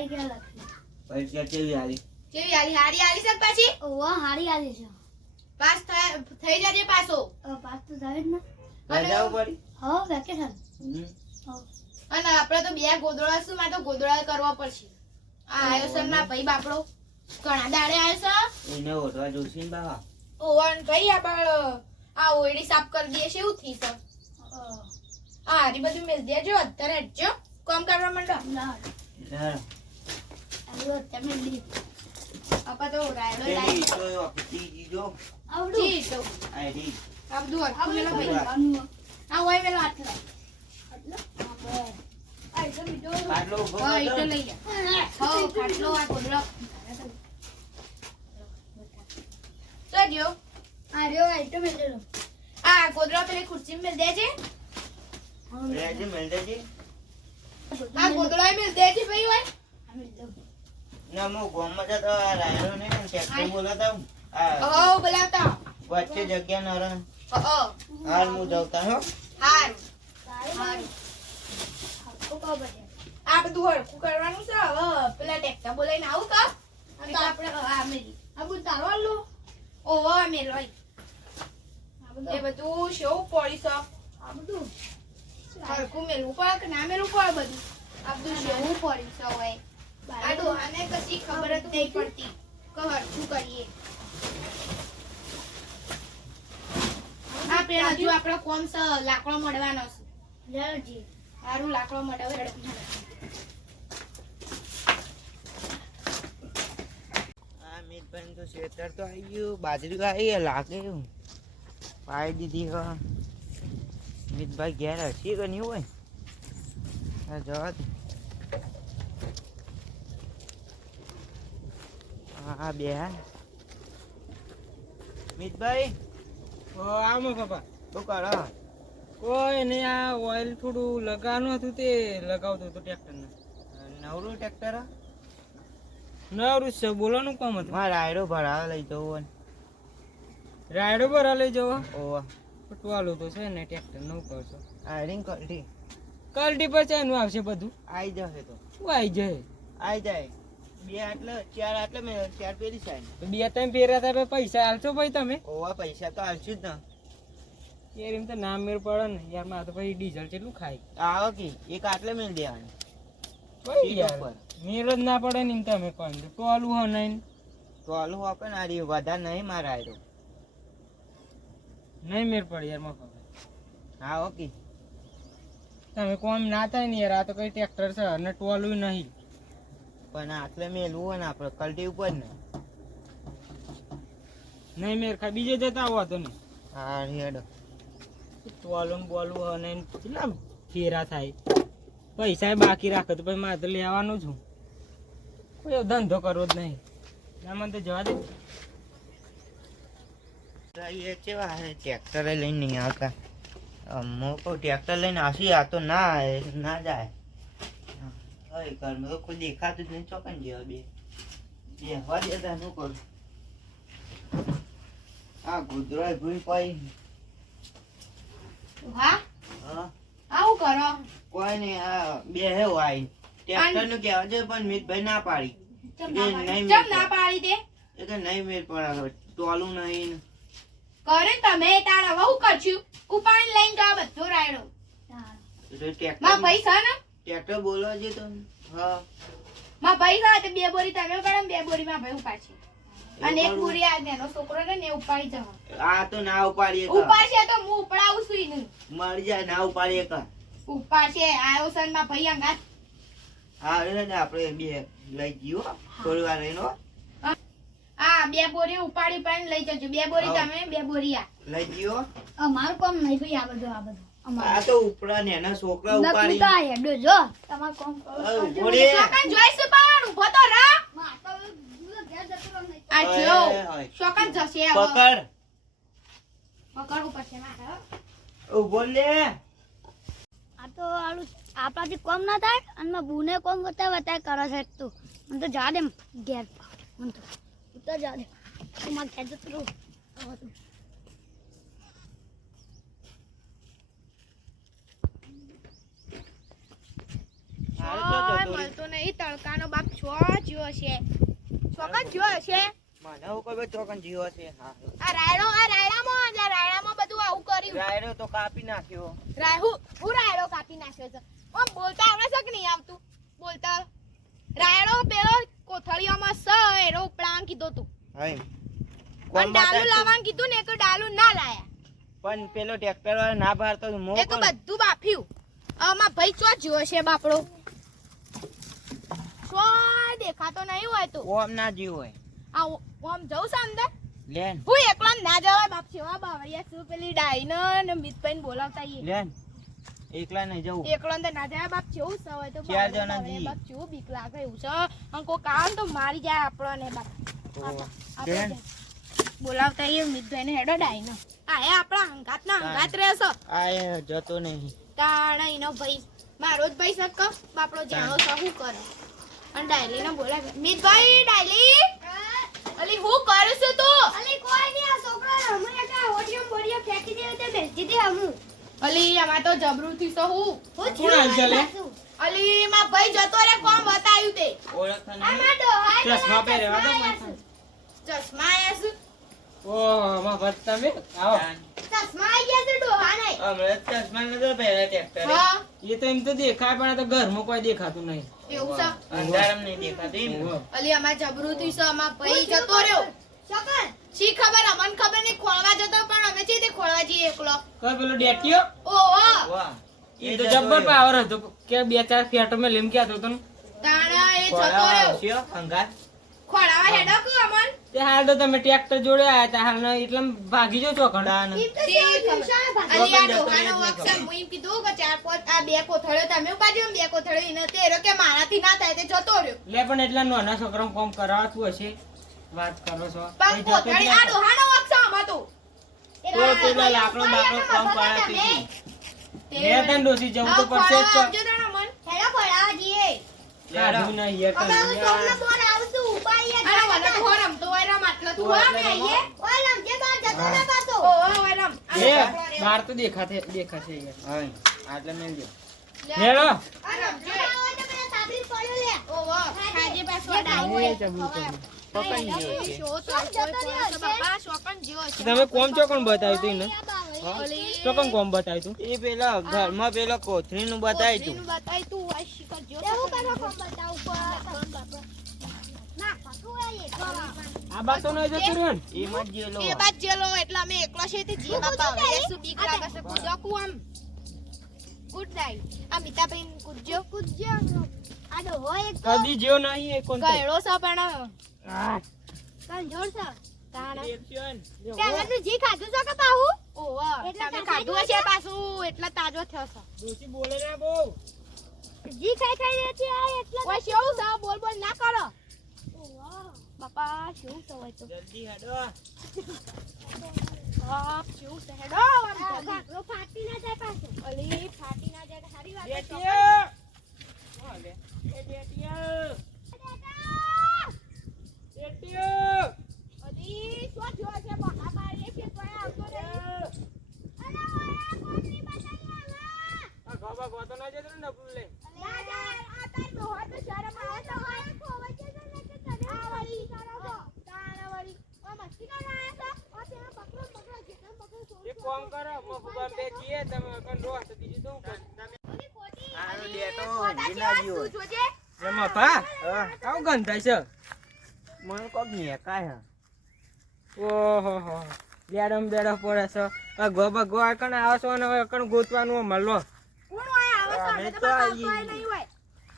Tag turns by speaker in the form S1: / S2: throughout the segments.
S1: પૈસા લખી?
S2: પરીક્ષા કેવી આવી
S3: કેવી આલી હારી આલી છે પાછી?
S1: ઓવા હારી આલી છે.
S3: પાસ થઈ જજે પાછો.
S1: પાસ તો થાય જ ને.
S2: રજાઓ પડી?
S1: હો વેકેશન
S3: અને આપણે તો બે ગોદોળા શું માં તો કરવા પડશે. આ આયો માં ભાઈ બાપડો. ઘણા દાડે આવ્યો છે.
S2: એને ઓઢવા જોશે ને બાબા
S3: ઓવન ભાઈ આ આ ઓયડી સાફ કરી દે છે એવું થઈ છે. આ હારી બધું મેળ દેજો અત્યારે કામ કરવા માંડો.
S1: ના.
S2: આ રી.
S3: આ બધું હરખું મેલો ભાઈ.
S1: કરવાનું
S3: આ હોય મેલો આટલો
S1: એટલે આપણે આ તો બીજો
S2: ખાટલો ઊભો
S3: હા
S2: કરી
S3: ઈ
S2: દો
S3: તો
S2: ને.
S3: લઈ જા હો ખાટલો. આ ગોદડો તો જો.
S1: આ રહ્યો આ તો મેલેલો
S3: આ ગોદડો પેલી ખુરશી મેલ દેજે
S2: મેલ દેજે.
S3: આ ગોદડો મેલ દેજે ભાઈ હોય
S2: વચ્ચે જગ્યા ન રહે.
S3: હો
S2: હાલ હું જવતા હો.
S1: બજે
S3: આ બધું હરખું કરવાનું છે હવે. પેલા ટેક્ટર બોલાઈને આવું તો. આપણે આ મેલી
S1: આ બધું તારો આલો
S3: ઓહો
S1: બધું?
S3: એ બધું શેવું પડી છે?
S1: આ બધું?
S3: હરખું મેલવું પડે કે ના મેલવું પડે બધું? આ બધું શેવું પડી હવે? આ ડોહાને કશી ખબર જ નહીં પડતી. કે શું કરીએ? આ હજુ આપણો કોમ સ લાકડો મળવાનો છે.
S1: લેલજી
S3: સારું લાકડો મળે
S2: આ મિતભાઈ તો શેતર તો આવી ગયું બાજરી આવી લાગે પાઈ દીધી હો. મિતભાઈ ઘેર હસી કે નહીં હોય જવા દે. હા બે મિતભાઈ?
S4: આમાં પપ્પા.
S2: શું કરો?
S4: કોઈ નહીં આ ઓઇલ થોડું લગાવવાનું હતું તે લગાવતો હતો ટ્રેક્ટરને.
S2: નવરું ટ્રેક્ટર?
S4: નવરું છે બોલવાનું કામ હતું.
S2: હા રાયડો ભરાવા લઈ જવો
S4: રાયડો ભરા લઈ જવો?
S2: ઓવા
S4: પટવાલું તો છે ને ટ્રેક્ટર નવું કરશો
S2: આયરિંગ કલટી.
S4: કલટી પછી એનું આવશે બધું.
S2: આવી જશે તો.
S4: શું આવી જાય?
S2: આવી જાય. બે આટલે ચાર આટલે મેં ચાર સાઈડ
S4: તો બે ત્રણ ફેર્યા હતા પૈસા આલશો ભાઈ તમે?
S2: ઓવા પૈસા તો આવશું જ ને.
S4: યાર એમ તો નામ મેળ પડે ને. યાર મારે તો પછી ડીઝલ કેટલું ખાય.
S2: આવો કે એક આટલે મેળ દેવાની.
S4: ભાઈ યાર મેળ જ ના પડે ને એમ તમે તો ટોલું હો નહીં.
S2: ટોલું આપે ને વધારે નહીં મારે આયરો
S4: નહીં મેળ પડે યાર મફત
S2: હા ઓકે
S4: તમે કોમ ના થાય ને યાર આ તો કઈ ટ્રેક્ટર છે અને ટોલું નહીં.
S2: પણ આટલે મેલવું હોય ને આપણે કલટી ઉપર ને.
S4: નહીં મેર ખા બીજે જતા આવો તો નહીં.
S2: હા હેડો.
S4: ટોલું બોલું ને કેટલા ફેરા થાય. પૈસા બાકી રાખે તો પછી મારે તો લેવાનું છું. કોઈ ધંધો કરવો જ નહીં. ના મને તો જવા દે.
S2: એ કેવા હે લઈને નહીં આવતા. અમો ટ્રેક્ટર લઈને આવશે આ તો ના આવે, ના જાય. હવે ઘરમાં તો કોઈ દેખાતું જ નહીં ચોકન જેવા બે બે હવા દેતા શું કરું? આ ગુદરો ભૂઈ પાઈ
S3: હા?
S2: હા?
S3: આવું કરો?
S2: કોઈ નહીં આ બે હે વાઈ ટ્રેક્ટરનું કહેવા છે પણ મિતભાઈ ના પાડી.
S3: ના પાડી? પાડી દે
S2: એ કે નહીં મેળ પડાવે ટોલું નહીં.
S3: કરે તમે તાણ હવે હું કરશું. ઉપાડી લઈને જા બધો રાયડો. માં પૈસા ને?
S2: ટ્રેક્ટર બોલવા છે તો હા.
S3: માં પૈસા તે બે બોરી તમે ઉપાડો બે બોરી માં ભાઈ ઉપાડશે. અને એક બોરી આ નેનો છોકરો ને ને ઉપાડી જવા
S2: આ તો ના ઉપાડીએ તો
S3: ઉપાડશે તો હું ઉપડાવું છું ઈને
S2: મર જાય ના ઉપાડીએ કા.
S3: ઉપાડશે આયો સનમાં ભાઈ અંગાત.
S2: હા રે ને આપણે બે લઈ ગયો થોડી વાર હા.
S3: હો. બે બોરી ઉપાડી પણ લઈ જજો. બે બોરી તમે બે બોરી આ.
S2: લઈ ગયો
S1: અમારું કામ નહીં ભાઈ આ બધું આ બધું.
S2: આ તો ઉપરા ને એના છોકરા ઉપાડી.
S1: તો હેડો જો. તમારું કામ કરો.
S2: અ, ઊભો રે.
S3: શોકન જોઈશું પણ ઊભો તો રહો.
S1: આ તો બધું ઘેર જતો રહો નહીં.
S3: આ
S2: ઓય,
S3: જો શોકન જશે
S2: પકડ.
S3: પકડવું પડશે મારે
S2: ઊભો લે.
S1: આ તો આલું આપણાથી કોમ ના થાય અને બુને કોમ કરતા વધારે કરો છે તું. મને તો જા દે ઘેર મને તો તું તો જા દે. તું મારે ઘેર જતું રહું હવે તું.
S2: હાલ તો
S3: છોય
S2: જતો રે.
S3: મળતો નહીં. તડકાનો બાપ છો જીવો છે છે
S2: મને કોઈ ચોકન જીવો છે હા.
S3: આ રાયડો આ રાયડામાં આ રાયડામાં બધું આવું કર્યું.
S2: રાયડો તો કાપી નાખ્યો.
S3: રાયહુ હું રાયડો કાપી નાખ્યો છે? બોલતા આવડે છે કે નહીં આવતું? બોલતા રાયડો પેલો કોથળીઓમાં સ એરો ઉપડાવાનું કીધું તું. પણ ડાલુ લાવવાનું કીધું ને તો ડાલુ ના લાયા.
S2: પણ પેલો ટ્રેક્ટર વાળો ના ભરતો મો
S3: બધું બાફ્યું. આમાં ભાઈ ચો જ્યો છે બાપડો. છો દેખાતો નહીં હોય તો.
S2: ઓમ ના જીવ હોય.
S3: આ ઓમ જઉં છે અંદર
S2: લેન
S3: હું એકલો ના જવાય બાપ સેવા બાવળિયા શું પેલી ડાઈનો ને મિતભાઈ બોલાવતા ઈ
S2: લેન એકલા નહીં જવું.
S3: એકલો અંદર ના જાય બાપ જેવું છે હોય તો
S2: ચાર જણા જી
S3: બાપ જેવું બીક લાગે એવું છે. અને કોઈ કામ તો મારી જાય આપણને બાપ.
S2: લેન
S3: બોલાવતા બોલાવતા મિતભાઈ ને હેડો ડાઈનો આ એ આપણા હંગાત ના હંગાત રહેશો.
S2: આ એ જતો નહીં.
S3: તાણ એનો ભાઈ. મારો જ ભાઈ સક બાપડો જાણો છો શું કરે? અને ડાયલી ને બોલાવે મિતભાઈ ડાયલી અલી હું કરું છું તું?
S1: અલી કોઈ નહીં આ છોકરો હમણાં કા ઓડિયો બોડિયો ફેંકી દે તે બેસી દે હમું.
S3: અલી આમાં તો જબરું થી તો હું.
S4: ચાલે?
S3: અલી? માં ભાઈ જતો રે કોમ બતાયું તે?
S2: ઓળખતા નહીં.
S1: આમાં ડોહાઈ
S4: ચશ્મા પહેરવા તો
S3: ચશ્મા આયા છે?
S4: ઓહો માં? તમે આવો
S1: ચશ્મા આઈ ગયા છે ડોહા નહીં
S2: હમણાં ચશ્મા નતો ટ્રેક્ટર
S3: હા
S4: એ તો એમ તો દેખાય પણ આ તો ઘરમાં કોઈ દેખાતું નહીં.
S3: એવું છે?
S2: અંધારામાં નહીં દેખાતું એમ?
S3: અલી આમાં જબરું થી છે આમાં ભાઈ જતો રહ્યો.
S1: શકન
S3: શી ખબર? અમન ખબર નહીં ખોળવા જતો પણ અમે છે તે ખોળવા જઈએ એકલો?
S4: કઈ પેલો ડેટીયો?
S3: ઓહો.
S4: એ તો જબ્બર પાવર હતો કે બે ચાર ફેટો મેં લીમ ક્યાં હતો
S3: તાણા એ જતો રહ્યો.
S2: આવશ્યો, હંગાત.
S3: હેડો કે અમન.
S4: તે હાલ તો તમે ટ્રેક્ટર જોડે આયા હાલ ભાગી જો ચોકડ
S1: તો ભાગ
S3: આ ડોહાનો
S2: જ
S3: હું કીધું કે ચાર પાંચ આ બે કોથળીઓ તમે ઉપાડ્યો બે તે રહ્યો કે મારાથી ના થાય તે જતો રહ્યો.
S4: લે પણ એટલા નાના છોકરાને કોમ કરાવતું હશે. વાત કરો છો.
S3: પણ કોથળી આ ડોહાનો વખત આમાં તો
S2: પેલા લાકડો બાકડો કામ પાડે પીધી.
S4: તને ડોસી જવું તો પડશે જ.
S1: હેડો જઈએ.
S4: યાર
S1: હું આવતું ઉપાડીએ
S3: અરે મને તો હું રમતો હોય રમ આટલો તું
S2: રમો.
S1: બાર જતો ના પાછો
S3: ઓય રમ.
S4: એ દેખાતે દેખાશે યાર
S2: આટલે.
S4: હેલો
S3: આ રમજો.
S1: ના તો પેલા સાબરી પડ્યો લે.
S3: ઓહો, ખાજે પાછો આ
S4: એ
S3: હોય.
S4: જબરું કર્યું.
S2: પકડી ગયો છે.
S3: શો તો કોઈ કોઈ તો બાપા શોકન જેવો છે.
S4: તમે કોમ ચોકણ બતાવ્યું તું એને?
S3: ઓલી
S4: ચોકણ કોમ બતાવ્યું તું?
S2: એ પેલા ઘરમાં પેલા તું.
S3: કોથળીનું બતાવ્યું તું, આ શિખર જેવો
S1: એવું
S3: શોકન
S1: કરો
S3: જેવો.
S1: કોમ બતાવું પર ના પકું એ એકલા
S4: આ બાતો નહીં જતું રહ્યું ને?
S2: એમાં જ જેલો
S3: એ બાદ જેલો એટલે અમે એકલો છે તે જી બાપા હવે શું બીક લાગે છે. કૂદકું આમ. Good night. આ મિતાબેન કૂદજો
S1: કૂદજો આ ડોહો તો.
S4: કદી જેવો નહીં એ કોણ તો.
S3: ગયડો છે પણ.
S4: આ,
S1: કંજોર છે.
S3: તાણા.
S4: action. જી
S1: ખાધું છે કે પાહુ?
S3: ઓવા તમે ખાધું હશે પાછું. એટલે તાજો થયો છે.
S4: ડોશી બોલે ને બહુ.
S1: જી ખાઈ ખાઈ આ એટલે
S3: ઓય છે? બોલ બોલ ના કરો. બાપા શેવું છે હોય તો
S4: જલ્દી હેડો
S3: બાપ શું છે હેડો આમ
S1: આ
S3: જલ્દી.
S1: ઘાઘરો ફાટી ના જાય પાછો
S3: અલી ફાટી ના જાય સારી વાત.
S4: એ. ડેટીયો.
S3: અલી શું જોવા છે બારીએ છે તોય આવતો નહીં
S4: આ ગોબા ગોતો ના જતો ને નકરું લઈ.
S3: ના જાય આ તાર ડોહા તો શરમ આવે તો હોય ખોવાઈ જશે ને કે તને આ વળી તારા વળી ઓ મસ્તી કરવા આયા છો ઓ ત્યાં પકડો પકડો જેટલા પકડો છોડ
S4: એક કામ કરો મફુબા બે છીએ તમે કન રોહ તો બીજું શું કરું?
S2: આનો ડેટો ઊંઘી ના ગયો.
S3: તું જોજે
S4: લે મફા ગંધાય છે?
S2: મને કોક નેકાય હે.
S4: ઓહો હો. બેડમ બેડમ પડે છે. આ ગોબા ગોવા કણ આવે છો ને હવે કણ ગોતવાનું મળો
S3: કોણ આવે છે?
S2: તો
S3: નહીં હોય.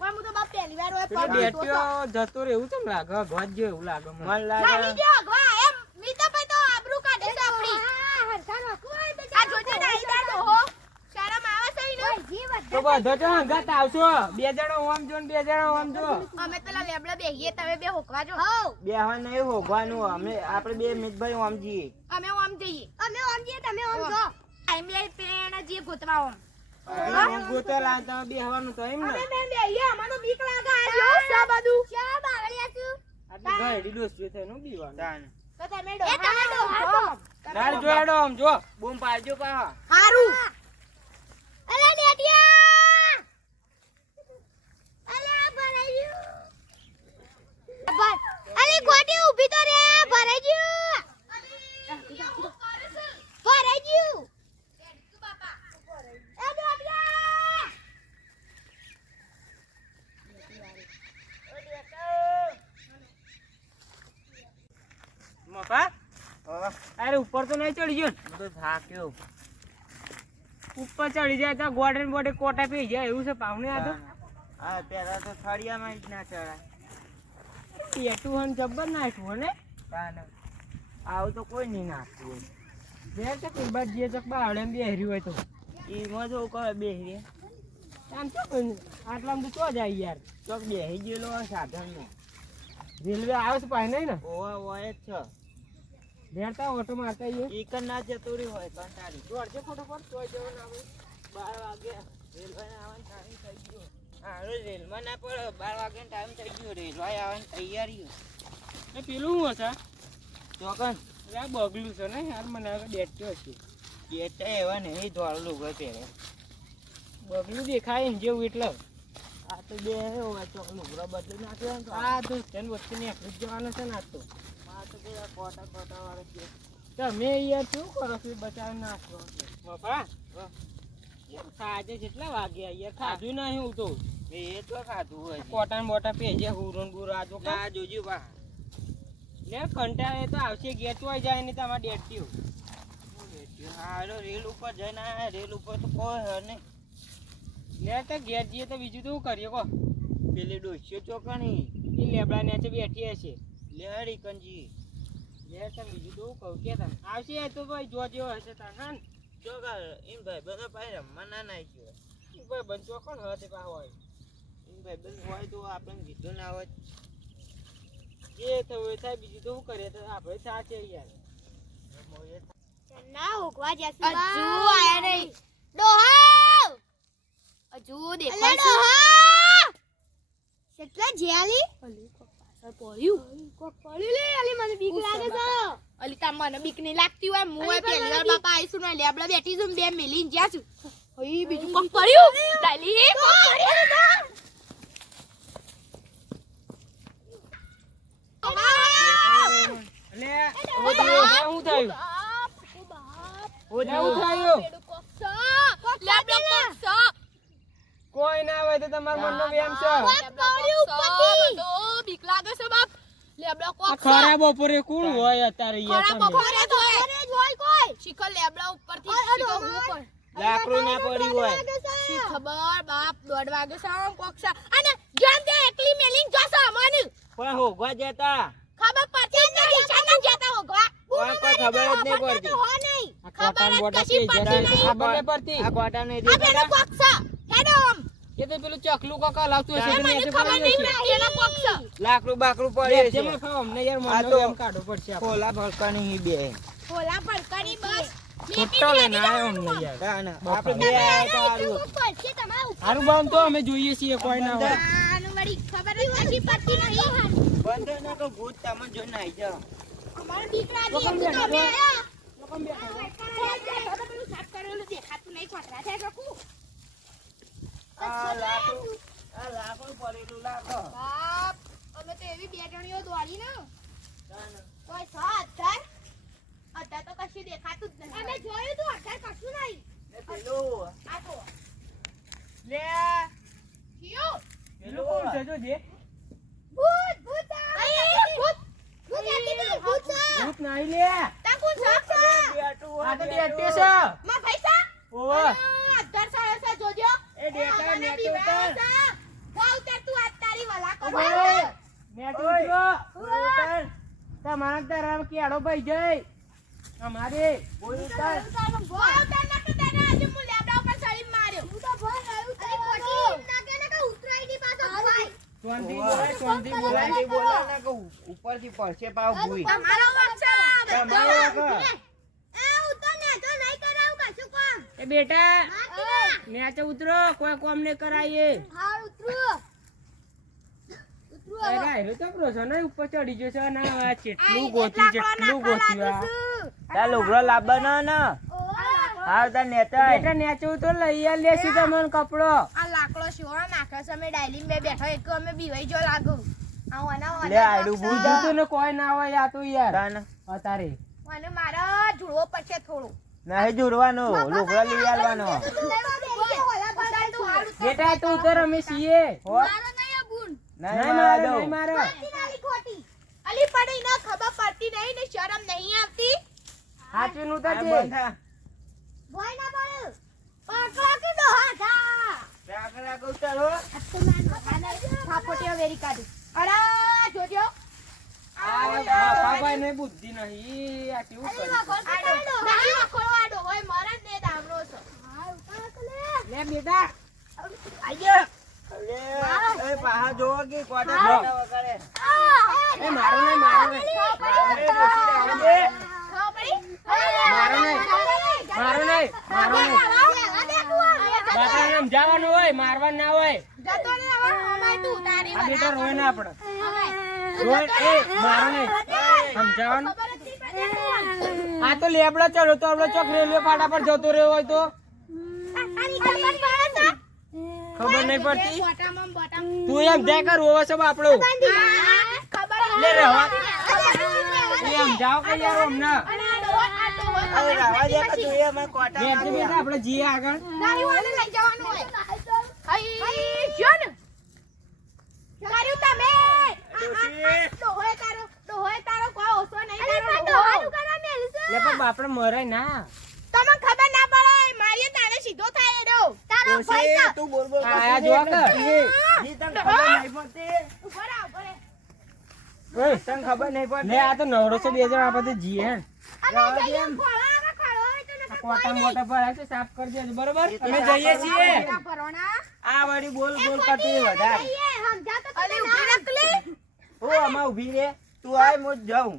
S3: ઓય હું તો બાપ પહેલી વાર હોય
S4: પેલો
S3: પગ મૂકો
S4: જતો એવું કેમ લાગે? ગોત જેવું એવું લાગે મને.
S2: લાગે
S3: નીચે અગવા, એમ મીતાભાઈ તો આબરૂ કાઢે છે આપણી. આ જોજે ને આઈ તાર ડોહો. શરમ આવે છે ઈને?
S4: તો બધો તો હંગાત આવશો. બે જણો ઓમ જો બે જણો ઓમ જો.
S3: અમે પેલા લેબડા બેહીએ તમે બે હોકવા જો.
S2: બે હવે નહીં હોકવાનું. અમે આપણે બે મિતભાઈ ઓમ જઈએ.
S3: અમે ઓમ જઈએ.
S1: અમે ઓમ જઈએ તમે ઓમ જો.
S3: ટાઈમ લે પેણા જે ગોતવા ઓમ
S4: ગોતે લાવતા બેહવાનું તો એમ ને.
S3: અમે બે બેહીએ અમારો બીક લાગે આ જો. સા બધું?
S1: ચા બાવળિયા છું?
S4: આટલી ઘરડી ડોસી થાયનું બીવાનું.
S3: તો તમે ડો
S1: એ તમે ડોહા છો.
S4: લાડ જો હેડો આમ જો.
S2: બૂમ પાડજો પા
S3: હારું.
S1: ભરાઈ ગયું ભરાઈ ગયું મફા અરે
S4: ઉપર તો નહીં ચડી ગયો ને. ઉપર ચડી જાય તો ગોડન બોડે કોટા પી જાય એવું છે પાવને
S2: પેલા તો થળિયામાં જ ના ચડાય.
S4: પેટું હન જબ્બર નાખ્યું ને?
S2: આવું તો કોઈ નહીં નાખતું
S4: બે ચક બાદ જે ચક બાવડે બેહર્યું હોય તો.
S2: એમાં જો કહે બેહરી.
S4: આમ તો આટલામાં તો ચો જાય યાર.
S2: ચોક બેહી ગયેલો હોય સાધનમાં
S4: રેલવે આવે છે પાય નહીં ને?
S2: ઓવા હોય જ છે.
S4: બેરતા ઓટો મારતા આઈએ
S2: એક ના જતો રહ્યો હોય કંટાળી
S4: દોડજે ફટોફટ ચોય જવાનું આવે.
S2: બાર વાગે રેલવે આવવાનું ટાઈમ થઈ ગયો. હા રેલમાં ના પડે. બાર વાગે ટાઈમ થઈ ગયો. રેલવે આવવાની તૈયારી
S4: એ પેલું શું હતા
S2: ચોકન.
S4: આ બગલું છે ને યાર મને હવે ડેટ્યો છે
S2: એ એવા નહીં ધોળ લુગો પહેરે.
S4: બગલું દેખાય જેવું એટલે.
S2: આ તો બે હોય ચોક લુગડો બદલી નાખ્યો તો.
S4: આ તો તેની વચ્ચે ને એકલું જવાનું છે ને તો.
S2: આ તો પેલા કોટા કોટા વાળા છે.
S4: તમે યાર શું કરો છો? બચાવી નાખો. બાપા ખાજે કેટલા વાગ્યા યાર ખાધું નહીં હું તો.
S2: એ તો ખાધું હોય. છે.
S4: કોટા ને બોટા પેજે હુરોન બુરો આ જો
S2: ના જોજો બા
S4: લે કંટાળે તો આવશે હોય જાય ને તમારે ડેટ્યુ
S2: હાલો રેલ ઉપર જઈને આયા રેલ ઉપર તો કોઈ હે નહીં.
S4: લે તો ઘેર જઈએ તો બીજું તો શું કરીએ કો
S2: પેલી ડોસીઓ ચોકણી.
S4: એ લેબડા નીચે બેઠી હશે.
S2: લેહરી કંજી
S4: લે તો બીજું તો શું કહું કે તમે આવશે તો ભાઈ જો જેવો હશે તાર હા ને?
S2: ચોકા એમ ભાઈ બધા પાસે રમવા ના નાખ્યો
S4: ઈ ભાઈ બંધ કોણ હતે પા હોય.
S2: એમ ભાઈ બધું હોય તો આપણે કીધું ના હોય.
S4: જે થયું થાય બીજું તો શું કરીએ તો આપણે સાચે યાર.
S1: ના હોકવા જશે.
S3: હજુ આયા નહીં. ડોહા હજુ દેખાય છે. કેટલા જેલી અલી કોક પાછળ પડ્યું. કોક પડ્યું લે અલી મને બીક લાગે છે. અલી તા મને બીક નહીં લાગતી હોય. હું એ પહેલી વાર બાપા આવીશું ને લેબડા બેઠી છું ને બે મેલીને જ્યાં છું. હઈ બીજું કોક પડ્યું? કોક પડ્યું
S4: ઓ થયું શું થયું કોઈ ના હોય તો તમારા મનનો વ્યાયામ છે. આ ખરા બપોરે કોણ હોય અત્યારે
S3: શિખર લેબડા હું
S2: લાકડું ના હોય.
S3: શી ખબર? બાપ દોઢ વાગે સાવ કોક અને જાન તે એકલી મેલીન જશે અમને
S2: પણ હોગવા જતા.
S3: ખબર પડતી નથી. ચાના જતા
S2: ખબર જ નહીં પડતી.
S4: આ
S3: ખબર
S4: કોટાન
S3: જ
S4: બોટા
S3: કશી
S4: પી
S3: પડતી
S4: જતા
S3: નહીં.
S4: ખબર નહીં પડતી.
S2: આ કોટા નહીં
S3: આ પેલો
S2: દેખાતા
S3: કોક છે હેડો આમ.
S4: એ તો પેલું ચકલું કાકા લાવતું હશે
S3: મને ખબર નહીં
S4: જશે.
S3: પેલો
S2: લાકડું બાકડું પડે છે.
S4: જેમાં ખાવ અમને યાર
S2: આ
S4: મનનો
S2: તો-
S4: પડશે આપણે.
S2: ખોલા ભડકાની બે.
S3: ભોલા પડકારી બસ.
S4: છૂટો લઈને આવ્યો અમને યાર.
S2: તાને આપણે બે આયા હારું. હતું.
S3: પડશે તમારા
S4: હારું બામ તો અમે જોઈએ છીએ કોઈ ના હોય.
S3: આનું વળી ખબર જ કશી પડતી નહીં.
S2: બંધ ના તો ભૂત તમે જોઈને આવી જાઓ.
S3: અમે તો એવી બે જણીઓ દોડી ને. કોઈ છ અત્યાર અત્યાર તો કશું દેખાતું જ નહીં અમે જોયું તું અત્યારે કશું નહીં.
S2: પેલું.
S3: આ તો
S4: લે.
S3: કયું
S4: પેલું કોણ છે જોજે
S3: ભૂત ભૂત
S4: તમારા તારા કેળો ભાઈ જઈ અમારે
S2: ઉતાર
S3: નાખો તને આજે હું લેબડા ઉપર સળીને માર્યો હું તો ભોય નહીં ઉતાર્યો નાકે ને કે ઉતરાઈ ની પાછો ભાઈ
S4: શાંતિ
S2: ઓવે.
S4: બોલાય શાંતિ બોલાય
S2: બોલાય બોલાય ના કહું ઉપરથી પડશે પાવ ભૂઈ
S4: બેટા
S3: બાકી
S4: ઉતરો કોઈ કોમ ને કરાયે. ઉપર ચડી ગયો છે? ના આ
S3: લાગુ છું.
S2: તાર લુગડો લાવવાનો ને હાર તાર નેતા
S4: બેટા તો લઈ લેશું તમને કપડો.
S3: આ નાખે છે અમે ડાયલી બે બેઠો એક અમે બીવાઈ જો લાગુ આવું આના
S2: લે આયરું ભૂત.
S4: બીજું ને કોઈ ના હોય આ તો યાર અતારે
S3: મને મારા જોડવો પડશે થોડું
S2: નહીં જોડવાનો લઈ આવવાનો
S4: બેટા તું ઉતર અમે છીએ
S3: મારો નહીં બુન
S2: નહીં
S4: નહીં
S2: મારા
S4: મારે
S2: દઉં.
S4: નહીં મારે
S3: અલી પડી ના ખબર પડતી નહીં ને શરમ નહીં આવતી
S1: ભોય ના
S3: છે
S1: હા ઉતારો તો લે
S4: લે બેટા
S2: અલે, એ પાહા જોવો કે કોટા કોટા વગાડે.
S4: એ મારો નહીં મારો નહીં
S2: અરે,
S3: પડી
S4: મારો નહીં મારો નહીં મારો નહીં સમજાવવાનું હોય મારવા ના હોય.
S3: જતો ને હવે અમાય તું તારી
S4: આ બેટા રોય ના આપણે. રોય એ મારો ને સમજાવવાનું? આ તો લેબડા ચડો તો આપણે ચોક રેલવે ફાટા પર જતો રહ્યો હોય તો. ખબર નહીં પડતી? તું એમ જાય કર રોવો છો
S3: ખબર
S4: લે રહેવા એમ જાવ કે યાર અમને
S2: અરે, રહેવા દે કે એ અમે કોટા
S4: બેઠી બેઠા આપણે જઈએ આગળ.
S3: લઈ જવાનું હોય. હઈ જો ને કર્યું તમે. ડોહોય તારો ડોહોય તારો કોઈ ઓછો નહીં તારો
S4: લે
S3: ડોહો.
S4: પણ બાપડે મરાય ના.
S3: તમને ખબર ના પડે મારીએ તારે સીધો થાય એનો.
S2: ડોશી, તું બોલ બોલ
S4: આયા જોવા કર.
S2: જી, તને ખબર નહીં પડતી.
S3: ઊભો રહો, ઊભો રહો.
S2: તને ખબર નહીં પડતી.
S4: લે આ તો નવરો છે બે જણ આપણે જીએ. કોટા મોટા ભરાય છે સાફ કરી દેજો બરોબર? અમે જઈએ છીએ.
S3: આ
S2: વાળી બોલ બોલ કરતી વધારે.
S3: અલી, ઊભી રાખ લે.
S2: હું ઊભી રે તું આય હું જ જાઉં.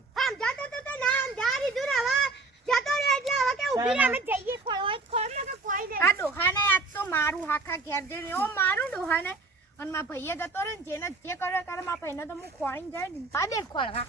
S3: આ ડોહાને આજ તો મારું હાખા ઘેર જઈને એવો મારું ડોહાને. અને મારા ભાઈએ જતો રે જેને જે કરે કરે મારા ભાઈને તો હું ખોળીને જાય ને આ દે ખોળવા.